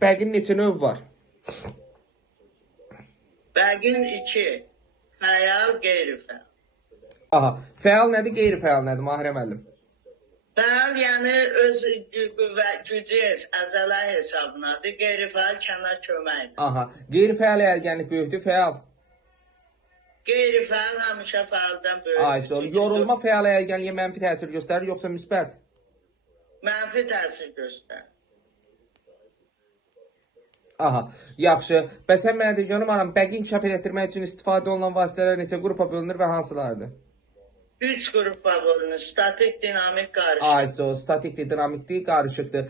Bəqin neçə növ var? Bəqin 2. Fəal, qeyri-fəal. Aha, fəal nədir, qeyri-fəal nədir Mahirə müəllim? Fəal yəni öz gücü əzələ hesabınadır. Qeyri-fəal kənar köməkdir. Aha, qeyri-fəal əlgənlik böyükdür, fəal. Qeyri-fəal həmişə fəaldan böyükdür. Ay, sonra yorulma fəal əlgənliyə mənfi təsir göstərir, yoxsa müsbət? Mənfi təsir göstərir. Aha, yaxşı. Bəs sən mənə de görüm anam, bəqi inkişaf etdirmək üçün istifadə olunan vasitələr neçə qrupa bölünür və hansılardır? 3 qrupa bölünür. Statik, dinamik, qarışıq. Ay, statik, dinamikdir, qarışıqdır.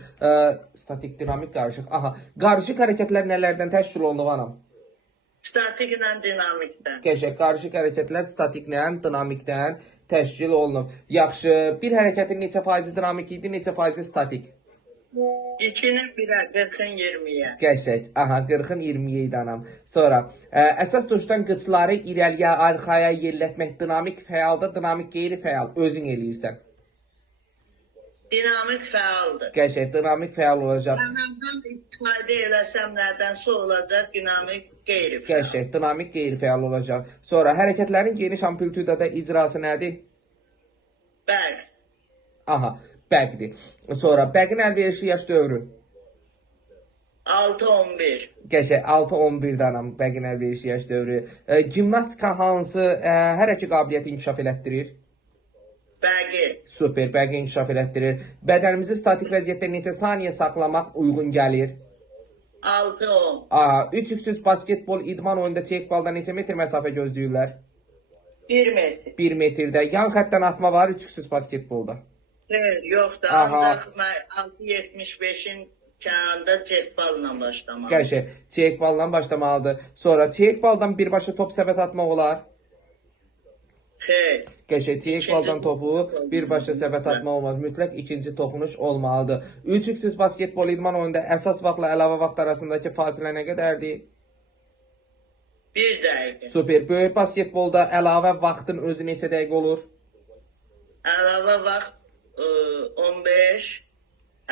Statik, dinamik, qarışıq. Aha, qarışıq hərəkətlər nələrdən təşkil olunur anam? Statiklə dinamikdən. Qəşəng, qarışıq hərəkətlər statiklə, dinamikdən təşkil olunur. Yaxşı, bir hərəkətin neçə faizi dinamik idi, neçə faizi statik? 2-nin 1-ə, 40-ın 20-yə. Qəşəng, aha, 40-ın 20-yə idi anam. Sonra, əsas tuşdan qıçları irəliyə, arxaya yerlətmək dinamik fəalda, dinamik qeyri-fəal özün eləyirsən. Dinamik fəaldır. Qəşəng, dinamik fəal olacaq. Məndən istifadə eləsəm nədənsə olacaq dinamik qeyri-fəal. Qəşəng, dinamik qeyri-fəal olacaq. Sonra, hərəkətlərin geniş amplitudada icrası nədir? Bəq. Aha, bəqdir. Sonra, bəqin əlverişli yaş dövrü. 6-11. Qəşəng, 6-11 anam bəqin əlverişli yaş dövrü. Gimnastika hansı hər iki qabiliyyəti inkişaf elətdirir? Bəqi. Super, bəqi inkişaf elətdirir. Bədənimizi statik vəziyyətdə neçə saniyə saxlamaq uyğun gəlir? 6-10. Aha, 3x basketbol idman oyunda çekbalda neçə metr məsafə gözləyirlər? 1 metr. 1 metrdə. Yan xəttdən atma var 3x basketbolda. Yoxdur, ancaq 6.75-in kənarında çekballa başlamaq. Qəşəng, çekballa başlamalıdır. Sonra çekbaldan birbaşa top səbət atmaq olar. Xeyr. Qəşəng, çekbaldan topu birbaşa səbət atmaq olmaz. Mütləq ikinci toxunuş olmalıdır. 3x basketbol idman oyunda əsas vaxtla əlavə vaxt arasındakı fasilə nə qədərdir? 1 dəqiqə. Super. Böyük basketbolda əlavə vaxtın özü neçə dəqiqə olur? Əlavə vaxt 15.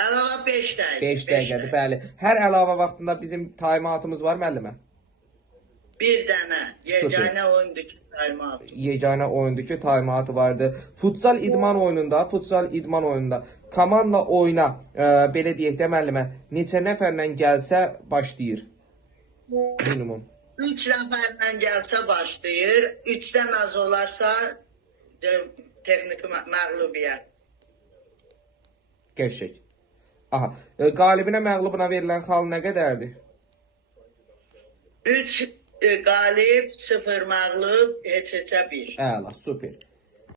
Əlavə 5 dəqiqə. 5 dəqiqədir, bəli. Hər əlavə vaxtında bizim taymatımız var müəllimə. Bir dənə. Yeganə oyundakı taymat. Yeganə oyundakı taymatı vardı. Futsal idman oyununda komanda oyuna, belə deyək də müəllimə, neçə nəfərlə gəlsə başlayır? Minimum. 3 nəfərlə gəlsə başlayır. 3-dən az olarsa texniki məğlubiyyət. Qəşəng. Aha, qalibinə məğlubuna verilən xal nə qədərdir? 3 qalib, 0 məğlub, heç-heçə 1. Əla, super.